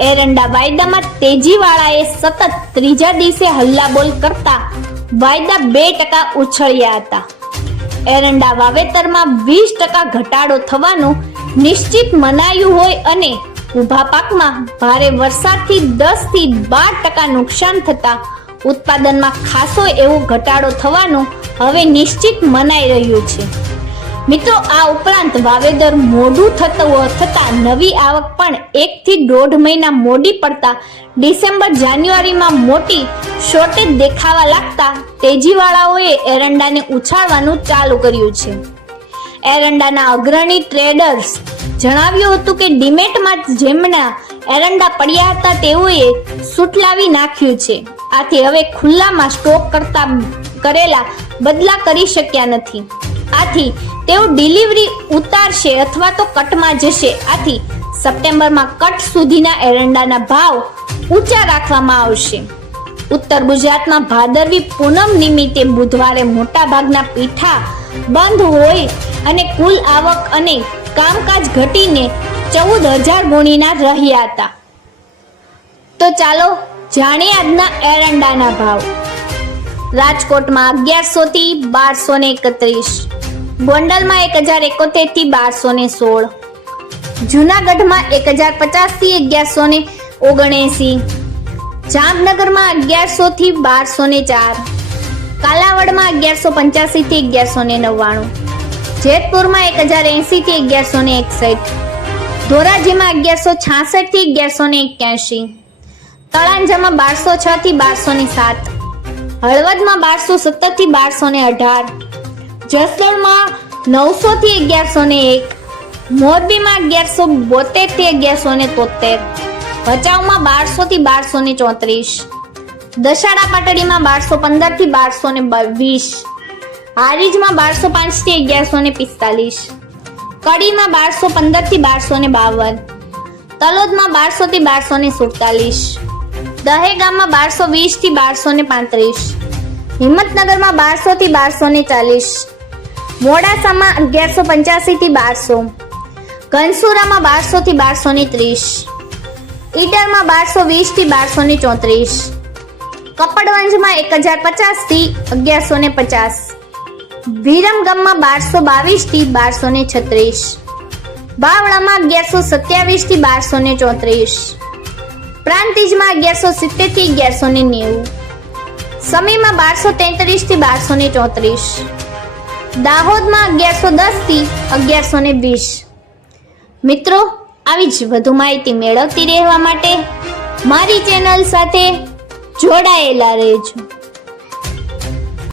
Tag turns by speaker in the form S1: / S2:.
S1: એરંડા વાયદામાં તેજીવાળાએ સતત ત્રીજા દિવસે હલ્લાબોલ કરતા વાયદા બે ટકા ઉછળ્યા હતા. એરંડા વાવેતરમાં વીસ ટકા ઘટાડો થવાનું નિશ્ચિત મનાયું હોય અને ઊભા પાકમાં ભારે વરસાદથી દસથી બાર ટકા નુકસાન થતા ઉત્પાદનમાં ખાસો એવો ઘટાડો થવાનું હવે નિશ્ચિત મનાઈ રહ્યું છે. મિત્રો, આ ઉપરાંત વાવેતર મોડું થતું થતા નવી આવક પણ એક થી દોઢ મહિના મોડી પડતા ડિસેમ્બર, જાન્યુઆરીમાં મોટી શોર્ટેજ દેખાવા લાગતા તેજીવાળાઓએ એરંડાને ઉછાળવાનું ચાલુ કર્યું છે. એરંડાના અગ્રણી ટ્રેડર્સ જણાવ્યું હતું કે ડિમેટમાં જેમના એરંડા પડ્યા હતા, તેઓએ સુટલાવી નાખ્યું છે. આથી હવે ખુલ્લામાં સ્ટોક કરતા, કરેલા બદલા કરી શક્યા નથી. આથી તેઓ ડિલિવરી ઉતારશે અથવા તો કટમાં જશે. આથી સપ્ટેમ્બરમાં કટ સુધીના એરંડાના ભાવ ઊંચા રાખવામાં આવશે. ઉત્તર ગુજરાતમાં ભાદરવી પૂનમ નિમિત્તે બુધવારે મોટા ભાગના પીઠા બંધ હોય અને કુલ આવક અને કામકાજ ઘટીને ચૌદ હજાર ગુણીના રહ્યા હતા. તો ચાલો જાણીએ આજના એરંડાના ભાવ. રાજકોટમાં અગિયારસો થી બારસો ને એકત્રીસ. ગોંડલમાં એક હજાર એકોતેરથી બારસો ને સોળ. જુનાગઢમાં એક હજાર પચાસથી અગિયારસો ને ઓગણએસી. જામનગરમાં અગિયારસો થી બારસો ને ચાર. કાલાવડમાં અગિયારસો પંચ્યાસી થી અગિયારસો ને નવ્વાણું. જેતપુરમાં એક હજાર એંસી થી અગિયારસો ને એકસઠ. ધોરાજીમાં અગિયારસો છાસઠથી અગિયારસો ને એક્યાસી. તળાંજામાં બારસો છ થી બારસો ને સાત. હળવદમાં બારસો સત્તરથી બારસો ને અઢાર. જસદણમાં નવસો થી અગિયારસો ને એક, મોરબીમાં અગિયારસો બોતેરથી અગિયારસો ને તોતેર ભચાઉમાં બારસો થી બારસો ને ચોત્રીસ દશાડા પાટડીમાં બારસો પંદરથી બારસો ને વીસ, હારીજમાં બારસો પાંચથી અગિયારસો ને પિસ્તાલીસ, કડીમાં બારસો પંદરથી બારસો ને બાવન, તલોદમાં બારસો થી બારસો ને સુડતાલીસ, દહેગામમાં બારસો વીસથી બારસો ને પાંત્રીસ, હિંમતનગરમાં બારસો થી બારસો ને ચાલીસ મોડાસામાં અગિયારસો પંચ્યાસી થી બારસો. ઘનસુરામાં બારસો થી બારસો ને ત્રીસ. ઈટરમાં બારસો વીસથી બારસો ને ચોત્રીસ. કપડવંજમાં એક હજાર પચાસથી અગિયારસો ને પચાસ. વિરમગામમાં બારસો બાવીસથી બારસો ને છત્રીસ. બાવળામાં અગિયારસો સત્યાવીસથી બારસો ને ચોત્રીસ. પ્રાંતિજમાં અગિયારસો સિત્તેરથી અગિયારસો ને નેવું. સમીમાં બારસો તેત્રીસથી બારસો ને ચોત્રીસ. દાહોદમાં અગિયારસો દસથી અગિયારસો ને વીસ. મિત્રો, આવી જ વધુ માહિતી મેળવતી રહેવા માટે મારી ચેનલ સાથે જોડાયેલા રહેજો.